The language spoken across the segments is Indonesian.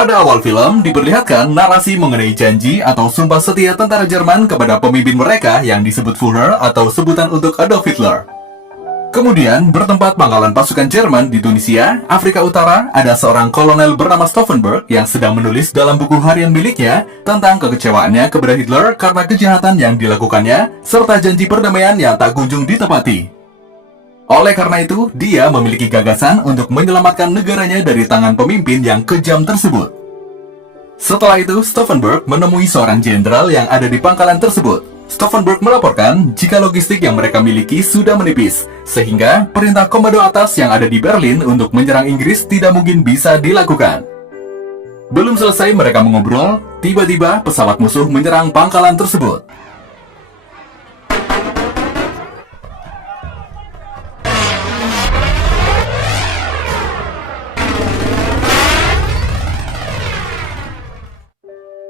Pada awal film, diperlihatkan narasi mengenai janji atau sumpah setia tentara Jerman kepada pemimpin mereka yang disebut Führer atau sebutan untuk Adolf Hitler. Kemudian, bertempat pangkalan pasukan Jerman di Tunisia, Afrika Utara, ada seorang kolonel bernama Stauffenberg yang sedang menulis dalam buku harian miliknya tentang kekecewaannya kepada Hitler karena kejahatan yang dilakukannya, serta janji perdamaian yang tak kunjung ditepati. Oleh karena itu, dia memiliki gagasan untuk menyelamatkan negaranya dari tangan pemimpin yang kejam tersebut. Setelah itu, Stauffenberg menemui seorang jenderal yang ada di pangkalan tersebut. Stauffenberg melaporkan jika logistik yang mereka miliki sudah menipis, sehingga perintah komando atas yang ada di Berlin untuk menyerang Inggris tidak mungkin bisa dilakukan. Belum selesai mereka mengobrol, tiba-tiba pesawat musuh menyerang pangkalan tersebut.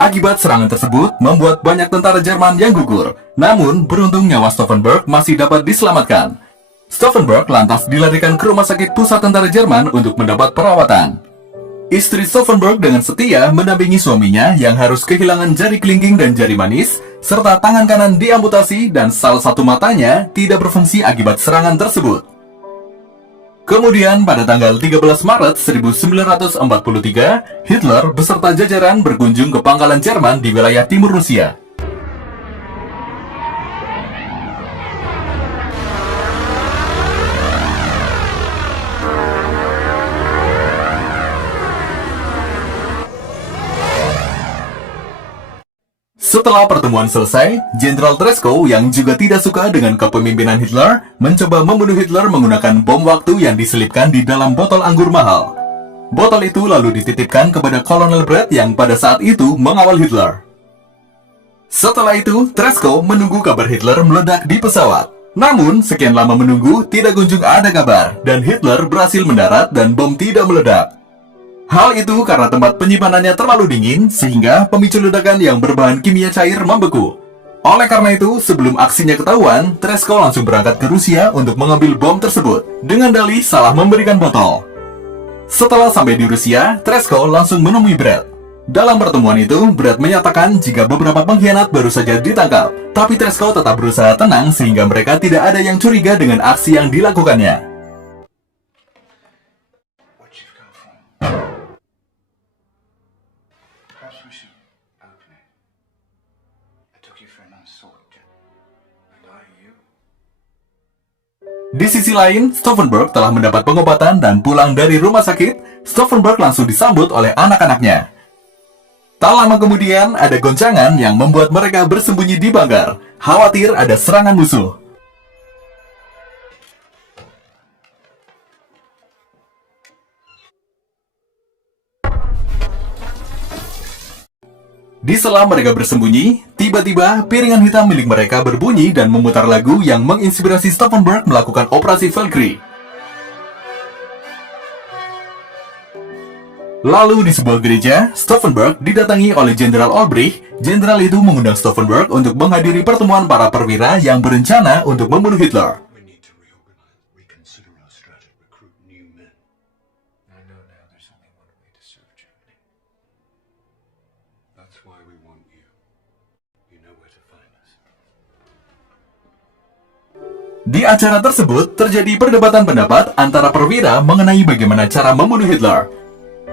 Akibat serangan tersebut, membuat banyak tentara Jerman yang gugur. Namun, beruntung nyawa Stauffenberg masih dapat diselamatkan. Stauffenberg lantas dilarikan ke rumah sakit pusat tentara Jerman untuk mendapat perawatan. Istri Stauffenberg dengan setia mendampingi suaminya yang harus kehilangan jari kelingking dan jari manis, serta tangan kanan diamputasi dan salah satu matanya tidak berfungsi akibat serangan tersebut. Kemudian pada tanggal 13 Maret 1943, Hitler beserta jajaran berkunjung ke pangkalan Jerman di wilayah timur Rusia. Setelah pertemuan selesai, Jenderal Treschow yang juga tidak suka dengan kepemimpinan Hitler mencoba membunuh Hitler menggunakan bom waktu yang diselipkan di dalam botol anggur mahal. Botol itu lalu dititipkan kepada Kolonel Brett yang pada saat itu mengawal Hitler. Setelah itu, Treschow menunggu kabar Hitler meledak di pesawat. Namun, sekian lama menunggu, tidak kunjung ada kabar, dan Hitler berhasil mendarat dan bom tidak meledak. Hal itu karena tempat penyimpanannya terlalu dingin, sehingga pemicu ledakan yang berbahan kimia cair membeku. Oleh karena itu, sebelum aksinya ketahuan, Treschow langsung berangkat ke Rusia untuk mengambil bom tersebut, dengan dalih salah memberikan botol. Setelah sampai di Rusia, Treschow langsung menemui Brett. Dalam pertemuan itu, Brett menyatakan jika beberapa pengkhianat baru saja ditangkap, tapi Treschow tetap berusaha tenang sehingga mereka tidak ada yang curiga dengan aksi yang dilakukannya. Di sisi lain, Stauffenberg telah mendapat pengobatan dan pulang dari rumah sakit. Stauffenberg langsung disambut oleh anak-anaknya. Tak lama kemudian, ada goncangan yang membuat mereka bersembunyi di banggar, khawatir ada serangan musuh. Di sela mereka bersembunyi, tiba-tiba piringan hitam milik mereka berbunyi dan memutar lagu yang menginspirasi Stauffenberg melakukan operasi Valkyrie. Lalu di sebuah gereja, Stauffenberg didatangi oleh Jenderal Olbricht. Jenderal itu mengundang Stauffenberg untuk menghadiri pertemuan para perwira yang berencana untuk membunuh Hitler. Di acara tersebut, terjadi perdebatan pendapat antara perwira mengenai bagaimana cara membunuh Hitler.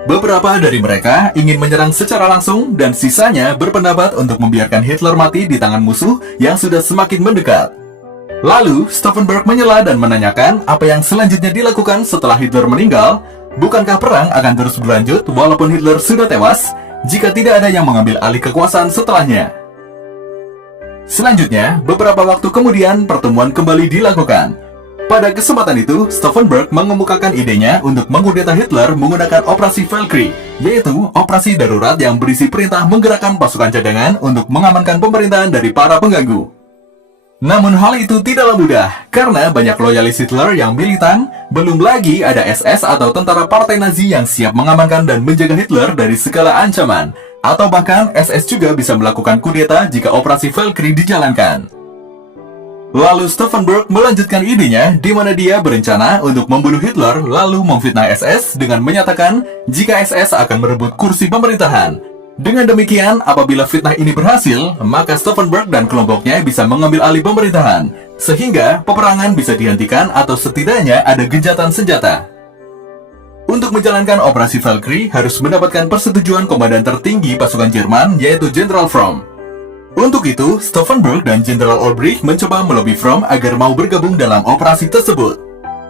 Beberapa dari mereka ingin menyerang secara langsung dan sisanya berpendapat untuk membiarkan Hitler mati di tangan musuh yang sudah semakin mendekat. Lalu, Stauffenberg menyela dan menanyakan apa yang selanjutnya dilakukan setelah Hitler meninggal. Bukankah perang akan terus berlanjut walaupun Hitler sudah tewas, jika tidak ada yang mengambil alih kekuasaan setelahnya? Selanjutnya, beberapa waktu kemudian pertemuan kembali dilakukan. Pada kesempatan itu, Stauffenberg mengemukakan idenya untuk mengkudeta Hitler menggunakan operasi Valkyrie, yaitu operasi darurat yang berisi perintah menggerakkan pasukan cadangan untuk mengamankan pemerintahan dari para pengganggu. Namun hal itu tidaklah mudah, karena banyak loyalis Hitler yang militan, belum lagi ada SS atau tentara partai Nazi yang siap mengamankan dan menjaga Hitler dari segala ancaman. Atau bahkan SS juga bisa melakukan kudeta jika operasi Valkyrie dijalankan. Lalu Stauffenberg melanjutkan idenya di mana dia berencana untuk membunuh Hitler lalu memfitnah SS dengan menyatakan jika SS akan merebut kursi pemerintahan. Dengan demikian, apabila fitnah ini berhasil, maka Stauffenberg dan kelompoknya bisa mengambil alih pemerintahan, sehingga peperangan bisa dihentikan atau setidaknya ada gencatan senjata. Untuk menjalankan operasi Valkyrie harus mendapatkan persetujuan komandan tertinggi pasukan Jerman yaitu Jenderal Fromm. Untuk itu, Stauffenberg dan Jenderal Olbricht mencoba melobi Fromm agar mau bergabung dalam operasi tersebut.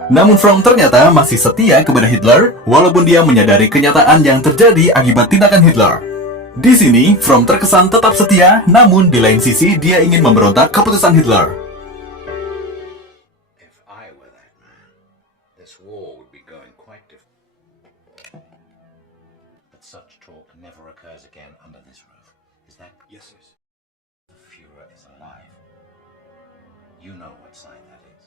Namun Fromm ternyata masih setia kepada Hitler, walaupun dia menyadari kenyataan yang terjadi akibat tindakan Hitler. Di sini, Fromm terkesan tetap setia, namun di lain sisi dia ingin memberontak keputusan Hitler. If I were that man, this war would be going quite different. But such talk never occurs again under this roof. Is that? Yes, sir. Führer is alive. You know what sign that is.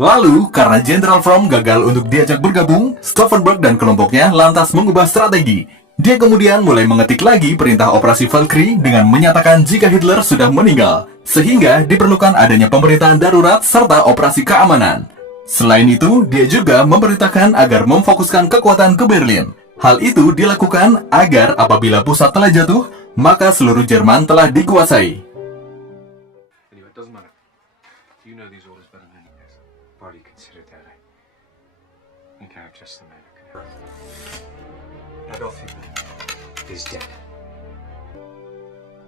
Lalu, karena Jenderal Fromm gagal untuk diajak bergabung, Stauffenberg dan kelompoknya lantas mengubah strategi. Dia kemudian mulai mengetik lagi perintah operasi Valkyrie dengan menyatakan jika Hitler sudah meninggal, sehingga diperlukan adanya pemerintahan darurat serta operasi keamanan. Selain itu, dia juga memerintahkan agar memfokuskan kekuatan ke Berlin. Hal itu dilakukan agar apabila pusat telah jatuh, maka seluruh Jerman telah dikuasai. Anyway, it doesn't matter. You know these orders better than anyone else. I've already considered that. I think I have just the man who can help. Adolf Hitler is dead.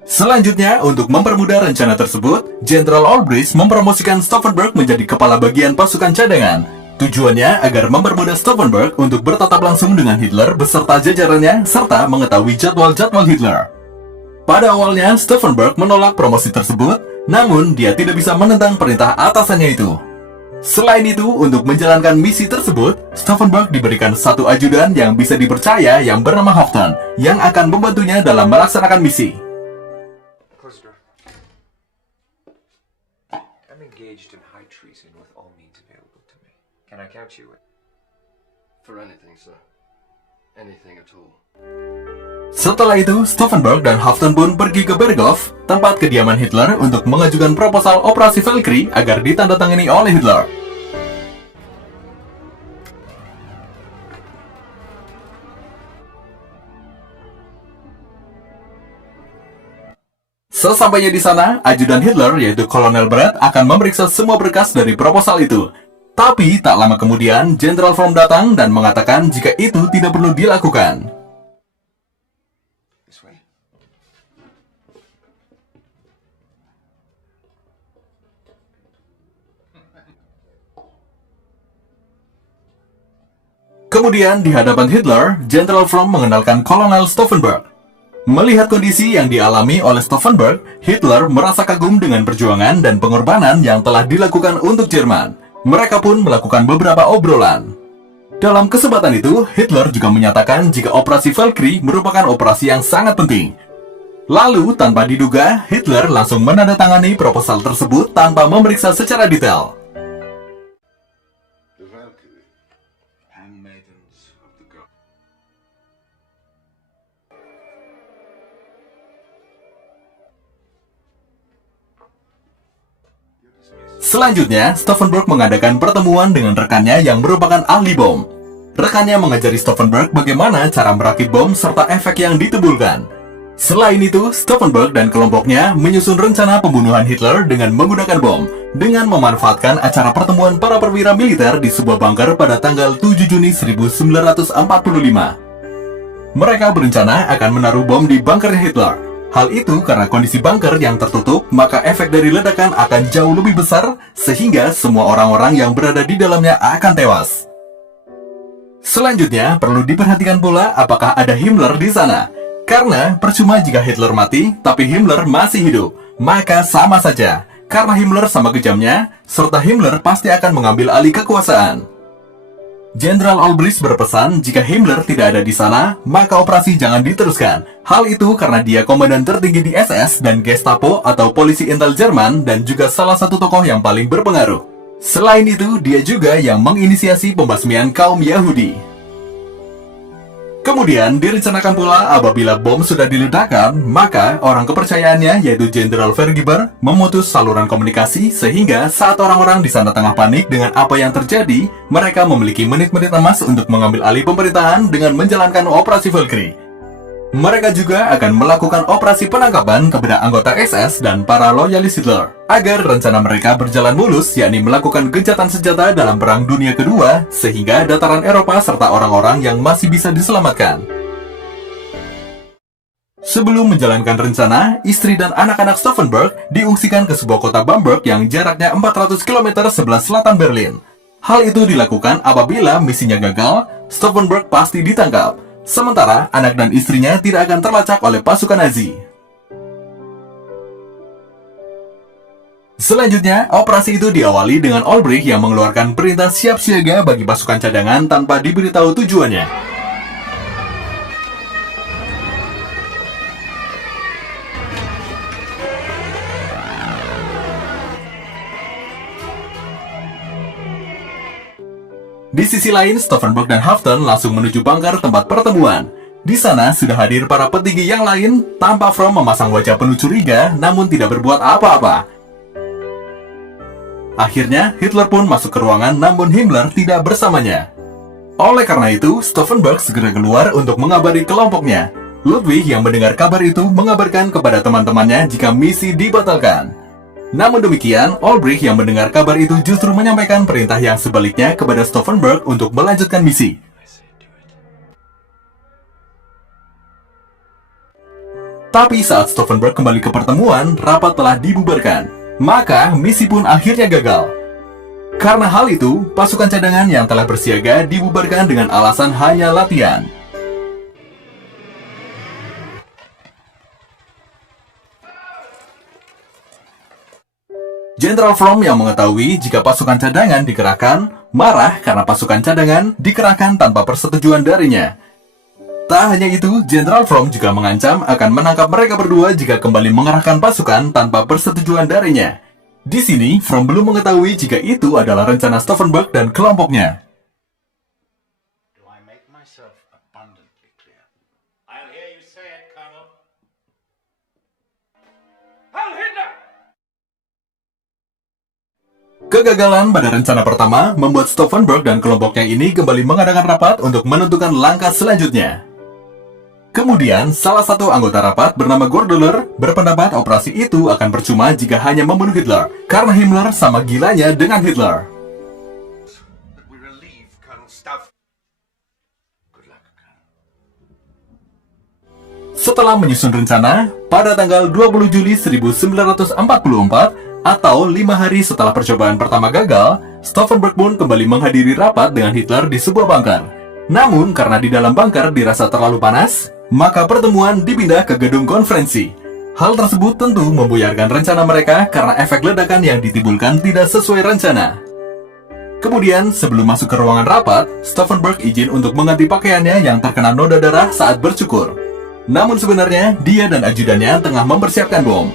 Selanjutnya, untuk mempermudah rencana tersebut, Jenderal Olbricht mempromosikan Stauffenberg menjadi kepala bagian pasukan cadangan. Tujuannya agar mempermudah Stauffenberg untuk bertatap langsung dengan Hitler beserta jajarannya serta mengetahui jadwal-jadwal Hitler. Pada awalnya, Stauffenberg menolak promosi tersebut, namun dia tidak bisa menentang perintah atasannya itu. Selain itu, untuk menjalankan misi tersebut, Stauffenberg diberikan satu ajudan yang bisa dipercaya yang bernama Houghton, yang akan membantunya dalam melaksanakan misi. Close the door. I'm engaged in high treason with all means available to me. Can I count you in? For anything, sir. Anything at all. Setelah itu, Stauffenberg dan Houghton pun pergi ke Berghof, tempat kediaman Hitler untuk mengajukan proposal operasi Valkyrie agar ditandatangani oleh Hitler. Sesampainya di sana, ajudan Hitler yaitu Kolonel Brett akan memeriksa semua berkas dari proposal itu. Tapi tak lama kemudian, Jenderal Fromm datang dan mengatakan jika itu tidak perlu dilakukan. This way. Kemudian di hadapan Hitler, Jenderal Fromm mengenalkan Kolonel Stauffenberg. Melihat kondisi yang dialami oleh Stauffenberg, Hitler merasa kagum dengan perjuangan dan pengorbanan yang telah dilakukan untuk Jerman. Mereka pun melakukan beberapa obrolan. Dalam kesempatan itu, Hitler juga menyatakan jika operasi Valkyrie merupakan operasi yang sangat penting. Lalu, tanpa diduga, Hitler langsung menandatangani proposal tersebut tanpa memeriksa secara detail. The Valkyrie, handmaidens of the god. Selanjutnya, Stauffenberg mengadakan pertemuan dengan rekannya yang merupakan ahli bom. Rekannya mengajari Stauffenberg bagaimana cara merakit bom serta efek yang ditimbulkan. Selain itu, Stauffenberg dan kelompoknya menyusun rencana pembunuhan Hitler dengan menggunakan bom, dengan memanfaatkan acara pertemuan para perwira militer di sebuah bunker pada tanggal 7 Juni 1945. Mereka berencana akan menaruh bom di bunkernya Hitler. Hal itu karena kondisi bunker yang tertutup, maka efek dari ledakan akan jauh lebih besar, sehingga semua orang-orang yang berada di dalamnya akan tewas. Selanjutnya, perlu diperhatikan pula apakah ada Himmler di sana. Karena percuma jika Hitler mati, tapi Himmler masih hidup, maka sama saja. Karena Himmler sama kejamnya, serta Himmler pasti akan mengambil alih kekuasaan. Jenderal Olbricht berpesan jika Himmler tidak ada di sana, maka operasi jangan diteruskan. Hal itu karena dia komandan tertinggi di SS dan Gestapo atau polisi intel Jerman dan juga salah satu tokoh yang paling berpengaruh. Selain itu, dia juga yang menginisiasi pembasmian kaum Yahudi. Kemudian direncanakan pula apabila bom sudah diledakkan, maka orang kepercayaannya yaitu Jenderal Vergiber memutus saluran komunikasi sehingga saat orang-orang di sana tengah panik dengan apa yang terjadi, mereka memiliki menit-menit emas untuk mengambil alih pemerintahan dengan menjalankan operasi Valkyrie. Mereka juga akan melakukan operasi penangkapan kepada anggota SS dan para loyalis Hitler agar rencana mereka berjalan mulus, yakni melakukan gencatan senjata dalam Perang Dunia Kedua sehingga dataran Eropa serta orang-orang yang masih bisa diselamatkan. Sebelum menjalankan rencana, istri dan anak-anak Stauffenberg diungsikan ke sebuah kota Bamberg yang jaraknya 400 km sebelah selatan Berlin. Hal itu dilakukan apabila misinya gagal, Stauffenberg pasti ditangkap. Sementara anak dan istrinya tidak akan terlacak oleh pasukan Nazi. Selanjutnya, operasi itu diawali dengan Olbrich yang mengeluarkan perintah siap siaga bagi pasukan cadangan tanpa diberitahu tujuannya. Di sisi lain, Stauffenberg dan Haften langsung menuju bunker tempat pertemuan. Di sana sudah hadir para petinggi yang lain, tanpa Fromm memasang wajah penuh curiga, namun tidak berbuat apa-apa. Akhirnya, Hitler pun masuk ke ruangan, namun Himmler tidak bersamanya. Oleh karena itu, Stauffenberg segera keluar untuk mengabari kelompoknya. Ludwig yang mendengar kabar itu mengabarkan kepada teman-temannya jika misi dibatalkan. Namun demikian, Olbrich yang mendengar kabar itu justru menyampaikan perintah yang sebaliknya kepada Stauffenberg untuk melanjutkan misi. Tapi saat Stauffenberg kembali ke pertemuan, rapat telah dibubarkan. Maka misi pun akhirnya gagal. Karena hal itu, pasukan cadangan yang telah bersiaga dibubarkan dengan alasan hanya latihan. Jenderal Fromm yang mengetahui jika pasukan cadangan dikerahkan, marah karena pasukan cadangan dikerahkan tanpa persetujuan darinya. Tak hanya itu, Jenderal Fromm juga mengancam akan menangkap mereka berdua jika kembali mengerahkan pasukan tanpa persetujuan darinya. Di sini, Fromm belum mengetahui jika itu adalah rencana Stauffenberg dan kelompoknya. Do I make myself abundantly clear? I'll hear you say it, Colonel. Heil Hitler! Kegagalan pada rencana pertama membuat Stauffenberg dan kelompoknya ini kembali mengadakan rapat untuk menentukan langkah selanjutnya. Kemudian, salah satu anggota rapat bernama Gordeler berpendapat operasi itu akan percuma jika hanya membunuh Hitler, karena Himmler sama gilanya dengan Hitler. That we relieve Colonel Stauff. Good luck, Colonel. Setelah menyusun rencana, pada tanggal 20 Juli 1944, atau 5 hari setelah percobaan pertama gagal, Stauffenberg pun kembali menghadiri rapat dengan Hitler di sebuah bunker. Namun, karena di dalam bunker dirasa terlalu panas, maka pertemuan dipindah ke gedung konferensi. Hal tersebut tentu membuyarkan rencana mereka karena efek ledakan yang ditimbulkan tidak sesuai rencana. Kemudian, sebelum masuk ke ruangan rapat, Stauffenberg izin untuk mengganti pakaiannya yang terkena noda darah saat bercukur. Namun sebenarnya, dia dan ajudannya tengah mempersiapkan bom.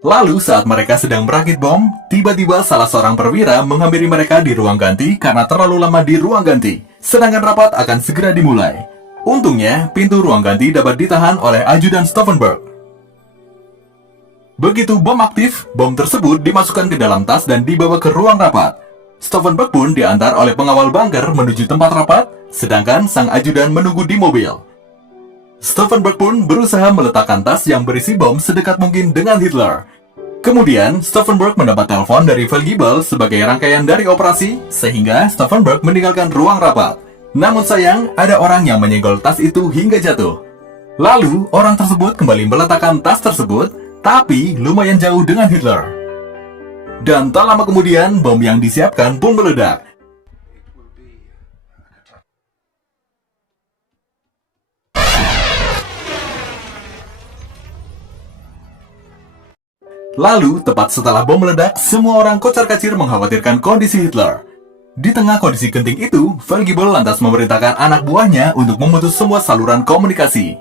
Lalu saat mereka sedang merakit bom, tiba-tiba salah seorang perwira menghampiri mereka di ruang ganti karena terlalu lama di ruang ganti, sedangkan rapat akan segera dimulai. Untungnya, pintu ruang ganti dapat ditahan oleh ajudan Stauffenberg. Begitu bom aktif, bom tersebut dimasukkan ke dalam tas dan dibawa ke ruang rapat. Stauffenberg pun diantar oleh pengawal bunker menuju tempat rapat, sedangkan sang ajudan menunggu di mobil. Stauffenberg pun berusaha meletakkan tas yang berisi bom sedekat mungkin dengan Hitler. Kemudian, Stauffenberg mendapat telepon dari Velgibel sebagai rangkaian dari operasi, sehingga Stauffenberg meninggalkan ruang rapat. Namun sayang, ada orang yang menyenggol tas itu hingga jatuh. Lalu, orang tersebut kembali meletakkan tas tersebut, tapi lumayan jauh dengan Hitler. Dan tak lama kemudian, bom yang disiapkan pun meledak. Lalu, tepat setelah bom meledak, semua orang kocar-kacir mengkhawatirkan kondisi Hitler. Di tengah kondisi genting itu, Velgibel lantas memerintahkan anak buahnya untuk memutus semua saluran komunikasi.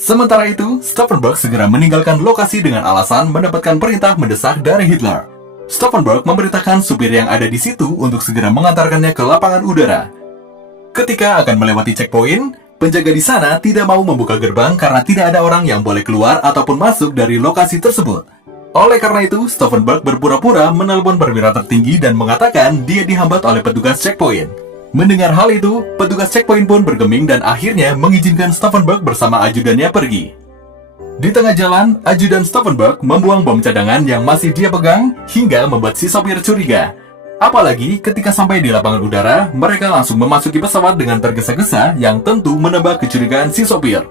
Sementara itu, Stauffenberg segera meninggalkan lokasi dengan alasan mendapatkan perintah mendesak dari Hitler. Stauffenberg memerintahkan supir yang ada di situ untuk segera mengantarkannya ke lapangan udara. Ketika akan melewati checkpoint, penjaga di sana tidak mau membuka gerbang karena tidak ada orang yang boleh keluar ataupun masuk dari lokasi tersebut. Oleh karena itu, Stauffenberg berpura-pura menelpon perwira tertinggi dan mengatakan dia dihambat oleh petugas checkpoint. Mendengar hal itu, petugas checkpoint pun bergeming dan akhirnya mengizinkan Stauffenberg bersama ajudannya pergi. Di tengah jalan, ajudan Stauffenberg membuang bom cadangan yang masih dia pegang hingga membuat si sopir curiga. Apalagi ketika sampai di lapangan udara, mereka langsung memasuki pesawat dengan tergesa-gesa yang tentu menambah kecurigaan si sopir.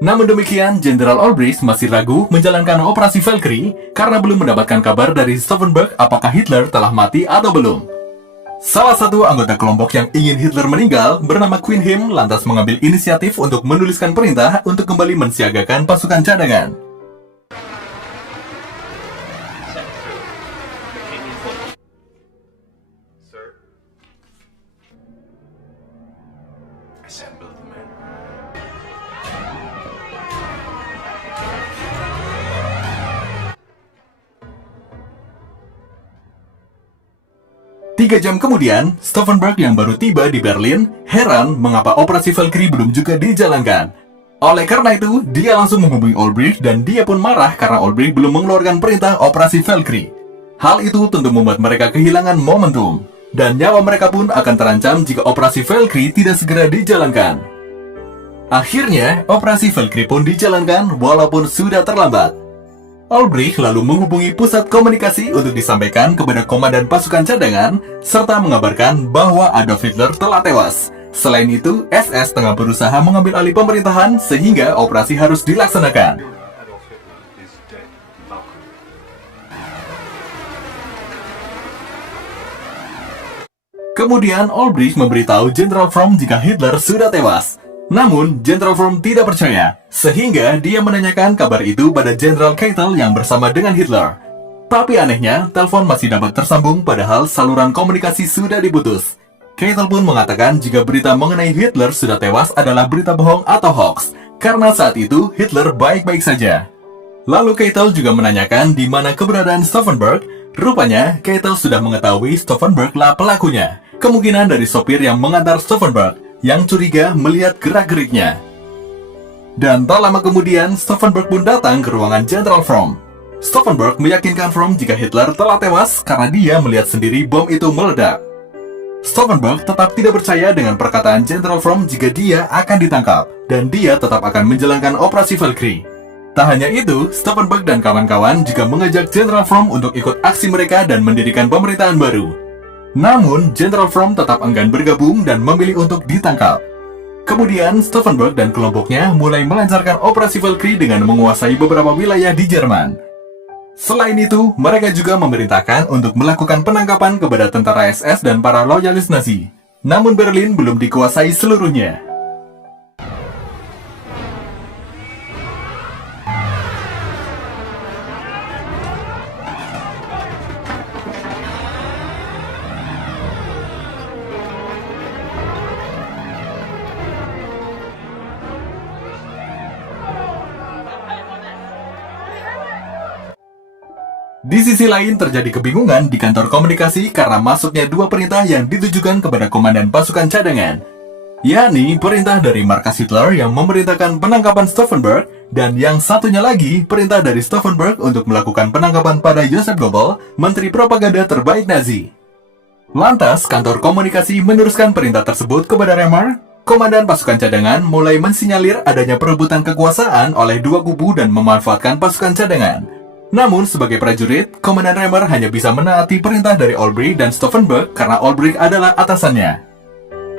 Namun demikian, Jenderal Olbricht masih ragu menjalankan operasi Valkyrie karena belum mendapatkan kabar dari Stauffenberg apakah Hitler telah mati atau belum. Salah satu anggota kelompok yang ingin Hitler meninggal bernama Quinhem lantas mengambil inisiatif untuk menuliskan perintah untuk kembali mensiagakan pasukan cadangan. Assemble the men. 3 jam kemudian, Stauffenberg yang baru tiba di Berlin heran mengapa operasi Valkyrie belum juga dijalankan. Oleh karena itu, dia langsung menghubungi Olbricht dan dia pun marah karena Olbricht belum mengeluarkan perintah operasi Valkyrie. Hal itu tentu membuat mereka kehilangan momentum, dan nyawa mereka pun akan terancam jika operasi Valkyrie tidak segera dijalankan. Akhirnya, operasi Valkyrie pun dijalankan walaupun sudah terlambat. Olbricht lalu menghubungi pusat komunikasi untuk disampaikan kepada komandan pasukan cadangan, serta mengabarkan bahwa Adolf Hitler telah tewas. Selain itu, SS tengah berusaha mengambil alih pemerintahan sehingga operasi harus dilaksanakan. Adolf Hitler is dead. Welcome. Kemudian Olbricht memberitahu Jenderal Fromm jika Hitler sudah tewas. Namun, Jenderal Fromm tidak percaya, sehingga dia menanyakan kabar itu pada Jenderal Keitel yang bersama dengan Hitler. Tapi anehnya, telepon masih dapat tersambung padahal saluran komunikasi sudah diputus. Keitel pun mengatakan jika berita mengenai Hitler sudah tewas adalah berita bohong atau hoax, karena saat itu Hitler baik-baik saja. Lalu Keitel juga menanyakan di mana keberadaan Stauffenberg. Rupanya, Keitel sudah mengetahui Stauffenberg lah pelakunya, kemungkinan dari sopir yang mengantar Stauffenberg, yang curiga melihat gerak-geriknya. Dan tak lama kemudian, Stauffenberg pun datang ke ruangan Jenderal Fromm. Stauffenberg meyakinkan Fromm jika Hitler telah tewas karena dia melihat sendiri bom itu meledak. Stauffenberg tetap tidak percaya dengan perkataan Jenderal Fromm jika dia akan ditangkap, dan dia tetap akan menjalankan operasi Valkyrie. Tak hanya itu, Stauffenberg dan kawan-kawan juga mengajak Jenderal Fromm untuk ikut aksi mereka dan mendirikan pemerintahan baru. Namun, Jenderal Fromm tetap enggan bergabung dan memilih untuk ditangkap. Kemudian, Stauffenberg dan kelompoknya mulai melancarkan operasi Valkyrie dengan menguasai beberapa wilayah di Jerman. Selain itu, mereka juga memerintahkan untuk melakukan penangkapan kepada tentara SS dan para loyalis Nazi. Namun Berlin belum dikuasai seluruhnya. Di sisi lain terjadi kebingungan di kantor komunikasi karena masuknya dua perintah yang ditujukan kepada komandan pasukan cadangan, yakni perintah dari markas Hitler yang memerintahkan penangkapan Stauffenberg dan yang satunya lagi perintah dari Stauffenberg untuk melakukan penangkapan pada Joseph Goebbels, menteri propaganda terbaik Nazi. Lantas, kantor komunikasi meneruskan perintah tersebut kepada Remer. Komandan pasukan cadangan mulai mensinyalir adanya perebutan kekuasaan oleh dua kubu dan memanfaatkan pasukan cadangan. Namun, sebagai prajurit, Komandan Remer hanya bisa menaati perintah dari Olbricht dan Stauffenberg karena Olbricht adalah atasannya.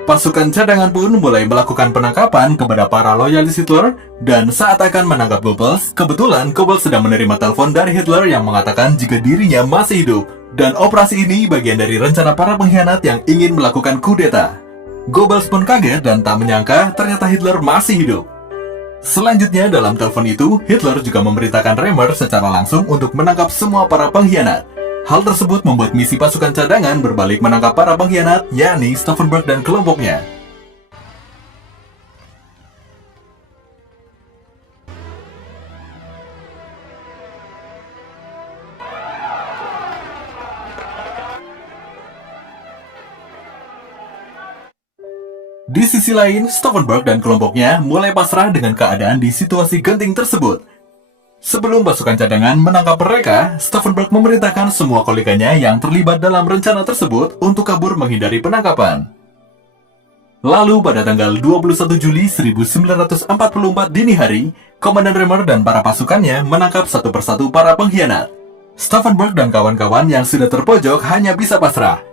Pasukan cadangan pun mulai melakukan penangkapan kepada para loyalis Hitler, dan saat akan menangkap Goebbels, kebetulan Goebbels sedang menerima telepon dari Hitler yang mengatakan jika dirinya masih hidup, dan operasi ini bagian dari rencana para pengkhianat yang ingin melakukan kudeta. Goebbels pun kaget dan tak menyangka ternyata Hitler masih hidup. Selanjutnya dalam telepon itu, Hitler juga memerintahkan Reimer secara langsung untuk menangkap semua para pengkhianat. Hal tersebut membuat misi pasukan cadangan berbalik menangkap para pengkhianat, yakni Stauffenberg dan kelompoknya. Di sisi lain, Stauffenberg dan kelompoknya mulai pasrah dengan keadaan di situasi genting tersebut. Sebelum pasukan cadangan menangkap mereka, Stauffenberg memerintahkan semua koleganya yang terlibat dalam rencana tersebut untuk kabur menghindari penangkapan. Lalu pada tanggal 21 Juli 1944 dini hari, Komandan Reimer dan para pasukannya menangkap satu persatu para pengkhianat. Stauffenberg dan kawan-kawan yang sudah terpojok hanya bisa pasrah.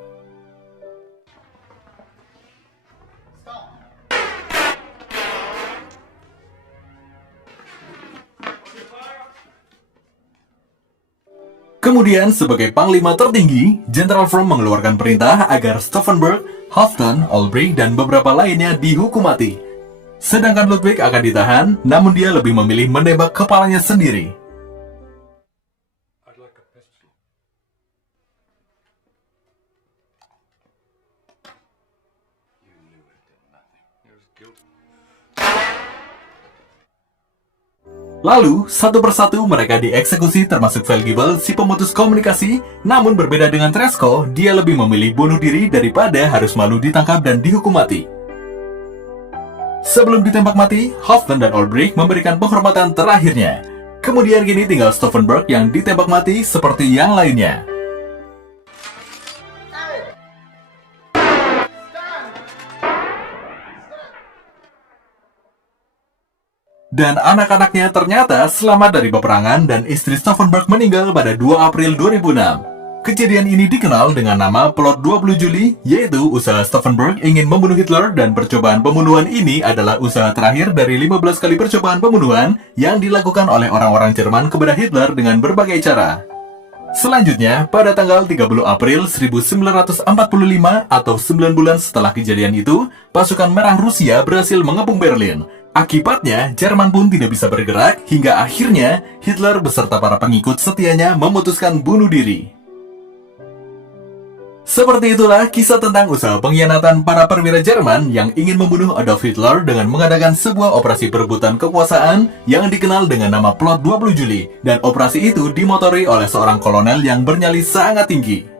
Kemudian, sebagai panglima tertinggi, Jenderal Fromm mengeluarkan perintah agar Stauffenberg, Hauptmann, Olbrich, dan beberapa lainnya dihukum mati. Sedangkan Ludwig akan ditahan, namun dia lebih memilih menembak kepalanya sendiri. I'd like a pistol. You knew it did nothing. He was guilty. Lalu, satu persatu mereka dieksekusi termasuk Feldgiebel, si pemutus komunikasi, namun berbeda dengan Tresco, dia lebih memilih bunuh diri daripada harus malu ditangkap dan dihukum mati. Sebelum ditembak mati, Hauptmann dan Olbrich memberikan penghormatan terakhirnya. Kemudian kini tinggal Stauffenberg yang ditembak mati seperti yang lainnya. Dan anak-anaknya ternyata selamat dari peperangan dan istri Stauffenberg meninggal pada 2 April 2006. Kejadian ini dikenal dengan nama Plot 20 Juli, yaitu usaha Stauffenberg ingin membunuh Hitler dan percobaan pembunuhan ini adalah usaha terakhir dari 15 kali percobaan pembunuhan yang dilakukan oleh orang-orang Jerman kepada Hitler dengan berbagai cara. Selanjutnya, pada tanggal 30 April 1945 atau 9 bulan setelah kejadian itu, pasukan merah Rusia berhasil mengepung Berlin. Akibatnya, Jerman pun tidak bisa bergerak hingga akhirnya Hitler beserta para pengikut setianya memutuskan bunuh diri. Seperti itulah kisah tentang usaha pengkhianatan para perwira Jerman yang ingin membunuh Adolf Hitler dengan mengadakan sebuah operasi perebutan kekuasaan yang dikenal dengan nama Plot 20 Juli, dan operasi itu dimotori oleh seorang kolonel yang bernyali sangat tinggi.